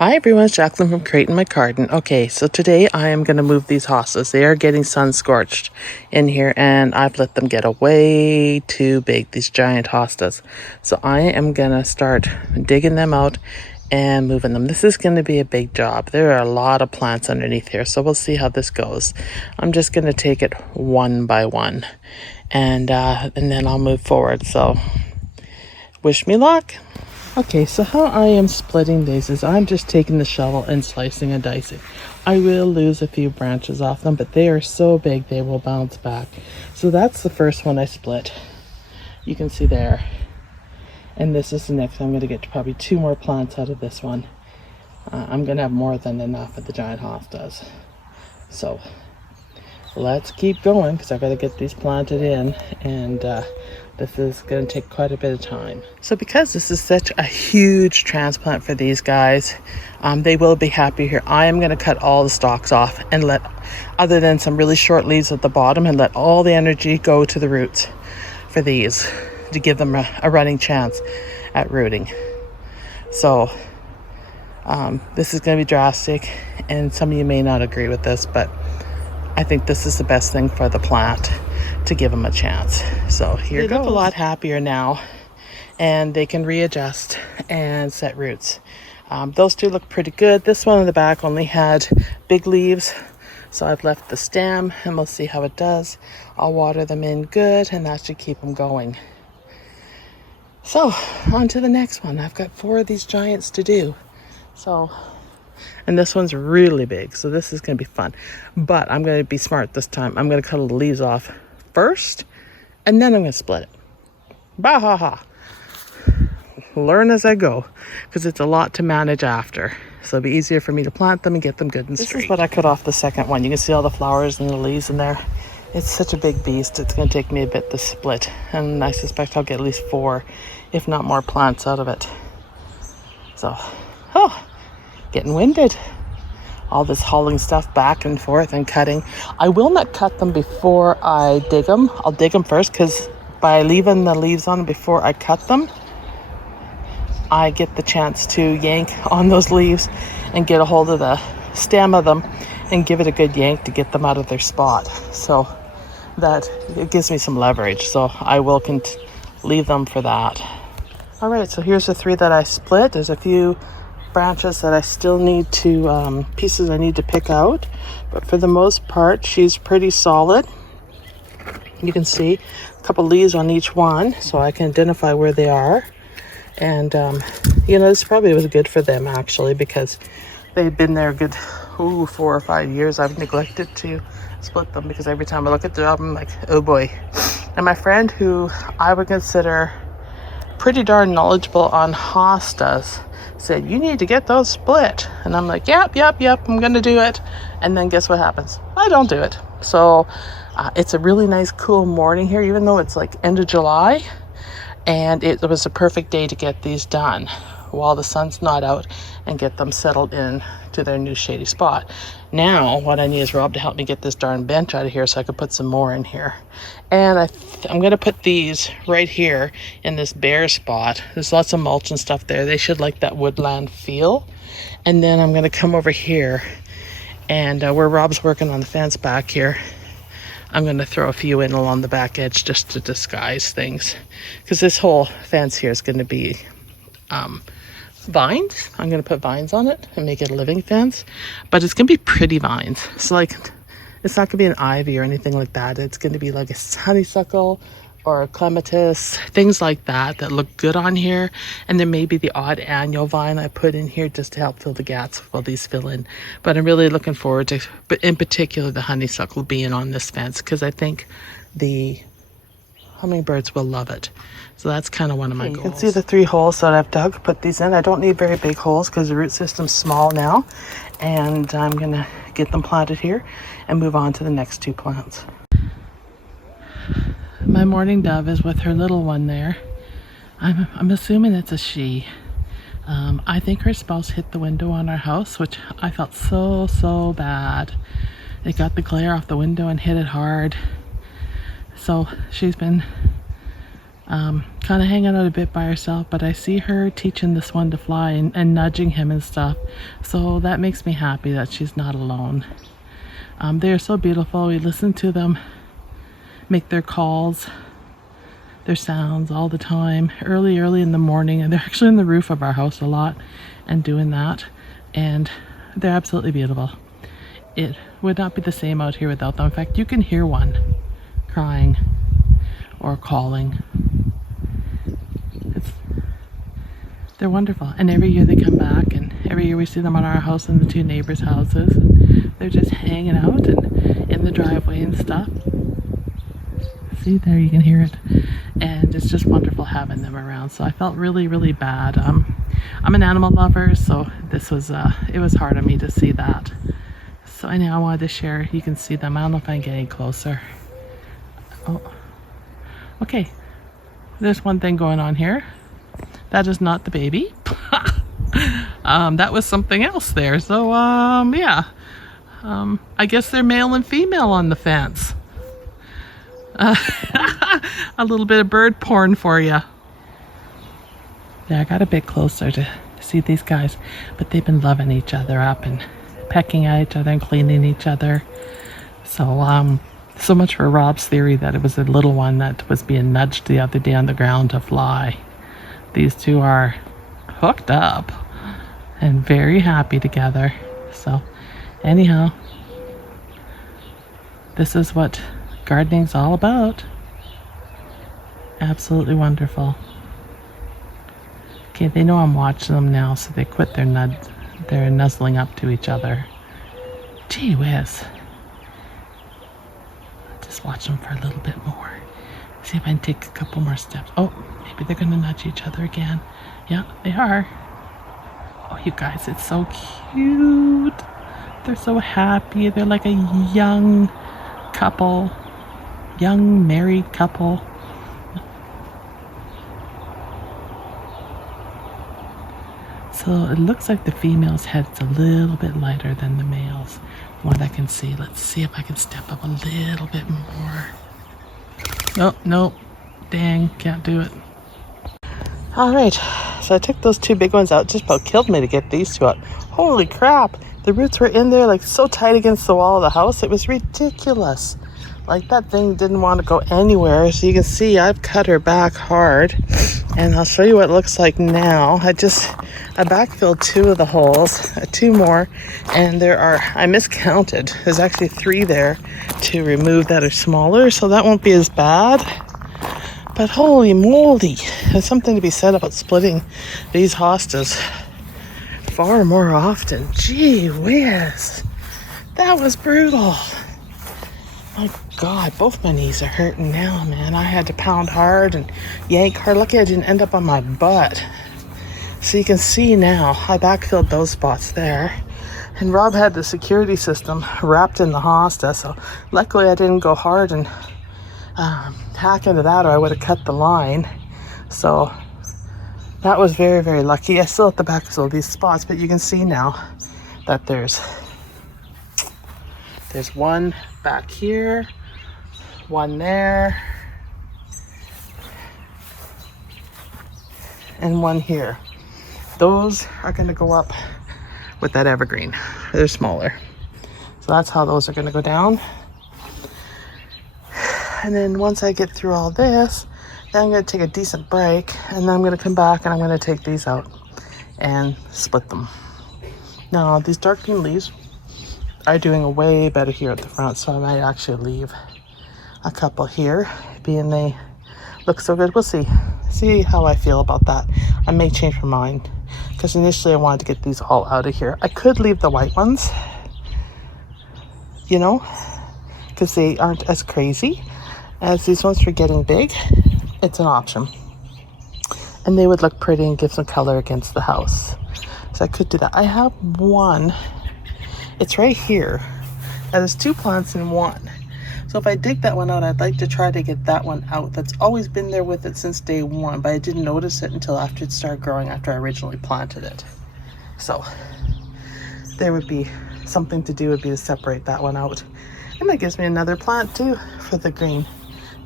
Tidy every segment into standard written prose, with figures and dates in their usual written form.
Hi everyone, it's Jacqueline from Creighton McCartan. Okay, so today I am going to move these hostas. They are getting sun scorched in here and I've let them get way too big, these giant hostas. So I am going to start digging them out and moving them. This is going to be a big job. There are a lot of plants underneath here, so we'll see how this goes. I'm just going to take it one by one and then I'll move forward. So wish me luck. Okay, so how I am splitting these is I'm just taking the shovel and slicing and dicing. I will lose a few branches off them, but they are so big they will bounce back. So that's the first one I split. You can see there. And this is the next. I'm going to get probably 2 more plants out of this one. I'm going to have more than enough of the giant hostas. So let's keep going because I've got to get these planted in, and this is going to take quite a bit of time. So because this is such a huge transplant for these guys, they will be happy here. I am going to cut all the stalks off and let, other than some really short leaves at the bottom, and let all the energy go to the roots for these to give them a running chance at rooting. So this is going to be drastic, and some of you may not agree with this, but I think this is the best thing for the plant to give them a chance. So here goes. They look a lot happier now, and they can readjust and set roots. Those 2 look pretty good. This one in the back only had big leaves, so I've left the stem, and we'll see how it does. I'll water them in good, and that should keep them going. So on to the next one. I've got 4 of these giants to do. So, and this one's really big, so this is going to be fun. But I'm going to be smart this time. I'm going to cut all the leaves off first, and then I'm going to split it. Bah-ha-ha. Learn as I go, because it's a lot to manage after. So it'll be easier for me to plant them and get them good and straight. This is what I cut off the second one. You can see all the flowers and the leaves in there. It's such a big beast. It's going to take me a bit to split, and I suspect I'll get at least 4, if not more, plants out of it. So, getting winded. All this hauling stuff back and forth and cutting. I will not cut them before I dig them. I'll dig them first, because by leaving the leaves on before I cut them, I get the chance to yank on those leaves and get a hold of the stem of them and give it a good yank to get them out of their spot. So that it gives me some leverage. So I will leave them for that. All right, so here's the 3 that I split. There's a few branches that I still need to, pieces I need to pick out, but for the most part she's pretty solid. You can see a couple leaves on each one, so I can identify where they are. And this probably was good for them actually, because they've been there a good 4 or 5 years. I've neglected to split them because every time I look at the job I'm like, oh boy. And my friend, who I would consider pretty darn knowledgeable on hostas, said, you need to get those split. And I'm like, yep, I'm gonna do it. And then guess what happens? I don't do it. So it's a really nice cool morning here, even though it's like end of July, and it was a perfect day to get these done while the sun's not out and get them settled in to their new shady spot. Now what I need is Rob to help me get this darn bench out of here so I could put some more in here. And I'm going to put these right here in this bare spot. There's lots of mulch and stuff there. They should like that woodland feel. And then I'm going to come over here, and where Rob's working on the fence back here, I'm going to throw a few in along the back edge just to disguise things, because this whole fence here is going to be vines. I'm going to put vines on it and make it a living fence, but it's going to be pretty vines. So like, it's not going to be an ivy or anything like that. It's going to be like a honeysuckle or a clematis, things like that look good on here. And then maybe the odd annual vine I put in here just to help fill the gaps while these fill in. But I'm really looking forward to, but in particular, the honeysuckle being on this fence, because I think the hummingbirds will love it. So that's kind of one of my goals. You can see the 3 holes that I've dug, put these in. I don't need very big holes because the root system's small now. And I'm going to get them planted here and move on to the next 2 plants. My mourning dove is with her little one there. I'm assuming it's a she. I think her spouse hit the window on our house, which I felt so bad. It got the glare off the window and hit it hard. So she's been kind of hanging out a bit by herself, but I see her teaching this one to fly and nudging him and stuff. So that makes me happy that she's not alone. They are so beautiful. We listen to them make their calls, their sounds all the time, early in the morning, and they're actually on the roof of our house a lot and doing that, and they're absolutely beautiful. It would not be the same out here without them. In fact, you can hear one crying or calling. They're wonderful, and every year they come back, and every year we see them on our house and the two neighbors' houses, and they're just hanging out and in the driveway and stuff. See, there you can hear it, and it's just wonderful having them around. So I felt really bad. I'm an animal lover, so this was it was hard on me to see that. So anyhow, I wanted to share. You can see them. I don't know if I'm getting closer. Oh, okay. There's one thing going on here. That is not the baby. That was something else there. So yeah. I guess they're male and female on the fence. A little bit of bird porn for you. Yeah, I got a bit closer to see these guys, but they've been loving each other up and pecking at each other and cleaning each other. So so much for Rob's theory that it was a little one that was being nudged the other day on the ground to fly. These two are hooked up and very happy together. So anyhow, this is what gardening's all about. Absolutely wonderful. Okay, they know I'm watching them now, so they quit their nuzzling up to each other. Gee whiz. Just watch them for a little bit more. See if I can take a couple more steps. Oh, maybe they're gonna nudge each other again. Yeah, they are. Oh, you guys, it's so cute. They're so happy. They're like a young couple, young married couple. So it looks like the female's head's a little bit lighter than the male's, from what I can see. Let's see if I can step up a little bit more. Oh, no. Dang, can't do it. All right, so I took those two big ones out. Just about killed me to get these two out. Holy crap. The roots were in there like so tight against the wall of the house. It was ridiculous. Like that thing didn't want to go anywhere. So you can see I've cut her back hard. And I'll show you what it looks like now. I backfilled two of the holes, two more, and I miscounted. There's actually 3 there to remove that are smaller, so that won't be as bad. But holy moly, there's something to be said about splitting these hostas far more often. Gee whiz, that was brutal. My God, both my knees are hurting now, man. I had to pound hard and yank hard. Lucky I didn't end up on my butt. So you can see now, I backfilled those spots there. And Rob had the security system wrapped in the hosta, so luckily I didn't go hard and hack into that, or I would have cut the line. So that was very lucky. I still have to backfill these spots, but you can see now that there's one back here, one there, and one here. Those are going to go up with that evergreen. They're smaller. So that's how those are going to go down. And then once I get through all this, then I'm going to take a decent break, and then I'm going to come back and I'm going to take these out and split them. Now, these dark green leaves are doing way better here at the front, so I might actually leave a couple here, being they look so good. We'll see how I feel about that. I may change my mind, because initially I wanted to get these all out of here. I could leave the white ones, you know, because they aren't as crazy as these ones for getting big. It's an option, and they would look pretty and give some color against the house, so I could do that. I have one. It's right here. Now there's 2 plants in one. So if I dig that one out, I'd like to try to get that one out. That's always been there with it since day one, but I didn't notice it until after it started growing, after I originally planted it. So there would be something to do, would be to separate that one out. And that gives me another plant too for the green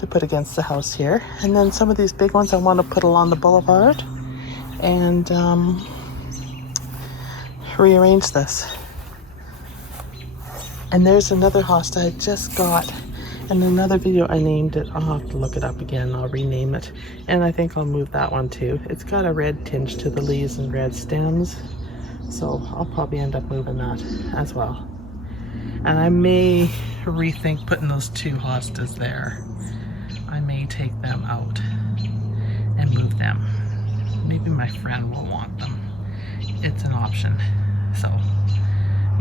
to put against the house here. And then some of these big ones I want to put along the boulevard and rearrange this. And there's another hosta I just got. In another video I named it. I'll have to look it up again. I'll rename it. And I think I'll move that one too. It's got a red tinge to the leaves and red stems. So I'll probably end up moving that as well. And I may rethink putting those two hostas there. I may take them out and move them. Maybe my friend will want them. It's an option. So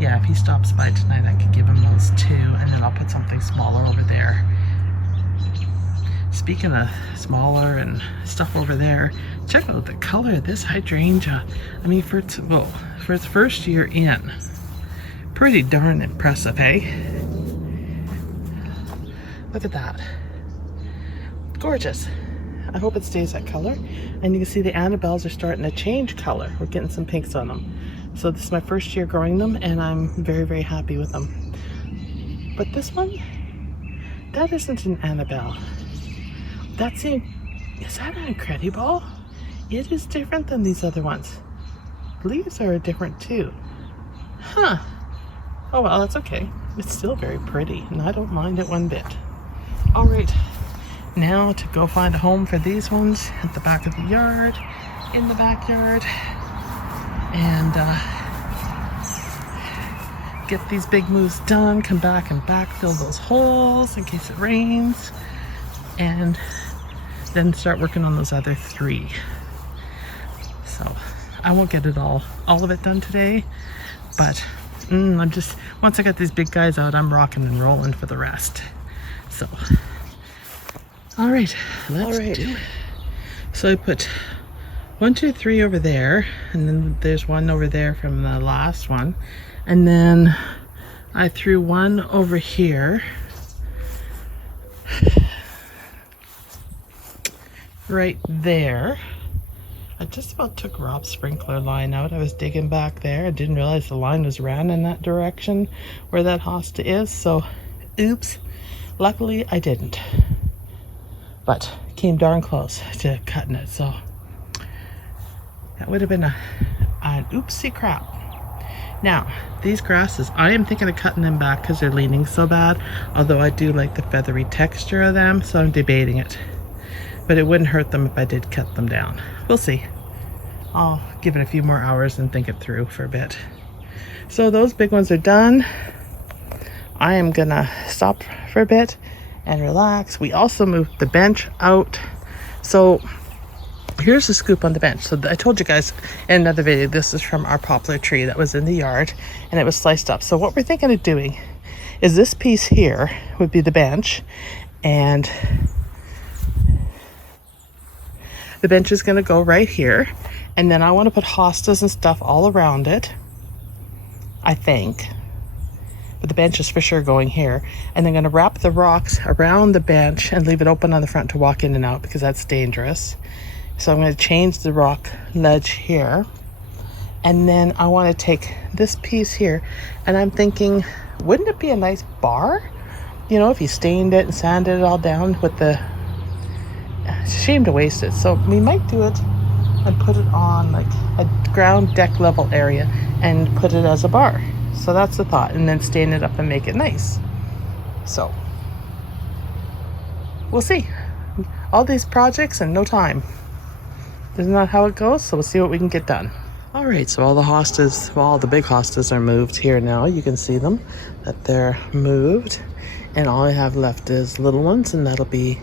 yeah, if he stops by tonight, I could give him those two, and then I'll put something smaller over there. Speaking of smaller and stuff over there, check out the color of this hydrangea. I mean, for its first year in, pretty darn impressive, hey? Look at that. Gorgeous. I hope it stays that color. And you can see the Annabelles are starting to change color. We're getting some pinks on them. So this is my first year growing them, and I'm very, very happy with them. But this one, that isn't an Annabelle. Is that an incredible? It is different than these other ones. Leaves are different too. Huh. Oh well, that's okay. It's still very pretty, and I don't mind it one bit. All right, now to go find a home for these ones at the back of the yard, in the backyard. And get these big moves done, come back and backfill those holes in case it rains, and then start working on those other three. So I won't get it all of it done today, but I'm just, once I get these big guys out, I'm rocking and rolling for the rest. So all right, let's do it. So I put 1, 2, 3 over there, and then there's one over there from the last one, and then I threw one over here right there. I just about took Rob's sprinkler line out. I was digging back there. I didn't realize the line was ran in that direction where that hosta is, so oops. Luckily I didn't, but came darn close to cutting it, so that would have been an oopsie crap. Now, these grasses, I am thinking of cutting them back because they're leaning so bad, although I do like the feathery texture of them, so I'm debating it. But it wouldn't hurt them if I did cut them down. We'll see. I'll give it a few more hours and think it through for a bit. So those big ones are done. I am gonna stop for a bit and relax. We also moved the bench out. So here's the scoop on the bench. So I told you guys in another video, this is from our poplar tree that was in the yard, and it was sliced up. So what we're thinking of doing is this piece here would be the bench, and the bench is going to go right here, and then I want to put hostas and stuff all around it, I think. But the bench is for sure going here, and I'm going to wrap the rocks around the bench and leave it open on the front to walk in and out because that's dangerous. So I'm going to change the rock ledge here, and then I want to take this piece here, and I'm thinking, wouldn't it be a nice bar? You know, if you stained it and sanded it all down with the, it's a shame to waste it. So we might do it and put it on like a ground deck level area and put it as a bar. So that's the thought, and then stain it up and make it nice. So we'll see. All these projects in no time. Isn't that how it goes? So we'll see what we can get done. All right, so all the hostas, well, all the big hostas are moved here now. You can see them, that they're moved. And all I have left is little ones, and that'll be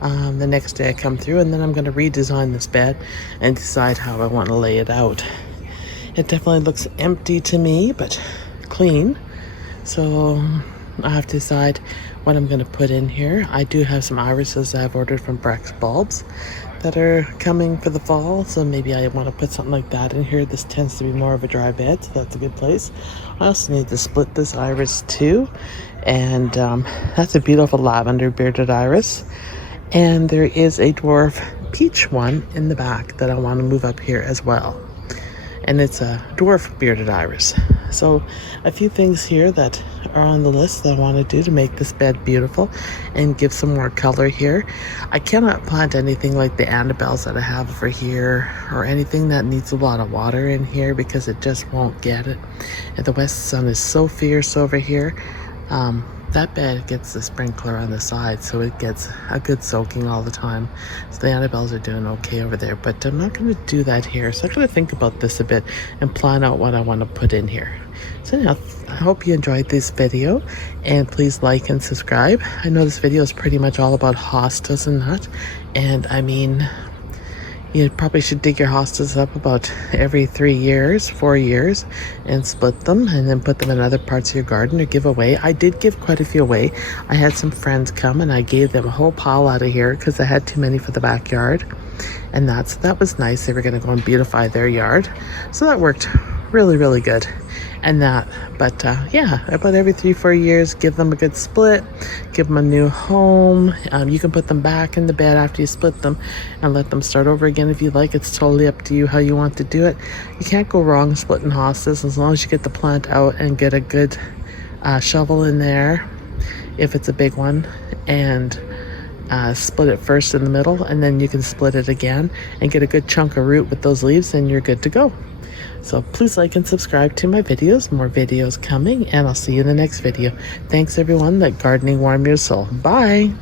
the next day I come through, and then I'm going to redesign this bed and decide how I want to lay it out. It definitely looks empty to me, but clean. So I have to decide what I'm going to put in here. I do have some irises I've ordered from Brex Bulbs that are coming for the fall, so maybe I want to put something like that in here. This tends to be more of a dry bed, so that's a good place. I also need to split this iris too, and that's a beautiful lavender bearded iris. And there is a dwarf peach one in the back that I want to move up here as well, and it's a dwarf bearded iris. So a few things here that are on the list that I want to do to make this bed beautiful and give some more color here. I cannot plant anything like the Annabelles that I have over here or anything that needs a lot of water in here because it just won't get it. And the west sun is so fierce over here. That bed gets the sprinkler on the side, so it gets a good soaking all the time. So the Annabelles are doing okay over there, but I'm not going to do that here. So I'm going to think about this a bit and plan out what I want to put in here. So anyhow, I hope you enjoyed this video, and please like and subscribe. I know this video is pretty much all about hostas and that, and I mean, you probably should dig your hostas up about every 3 years, 4 years, and split them and then put them in other parts of your garden or give away. I did give quite a few away. I had some friends come and I gave them a whole pile out of here because I had too many for the backyard. And that was nice. They were going to go and beautify their yard. So that worked really, really good. But yeah, about every 3-4 years, give them a good split, give them a new home. You can put them back in the bed after you split them and let them start over again if you like. It's totally up to you how you want to do it. You can't go wrong splitting hostas as long as you get the plant out and get a good shovel in there if it's a big one, and split it first in the middle, and then you can split it again and get a good chunk of root with those leaves, and you're good to go. So please like and subscribe to my videos. More videos coming, and I'll see you in the next video. Thanks everyone. Let gardening warm your soul. Bye.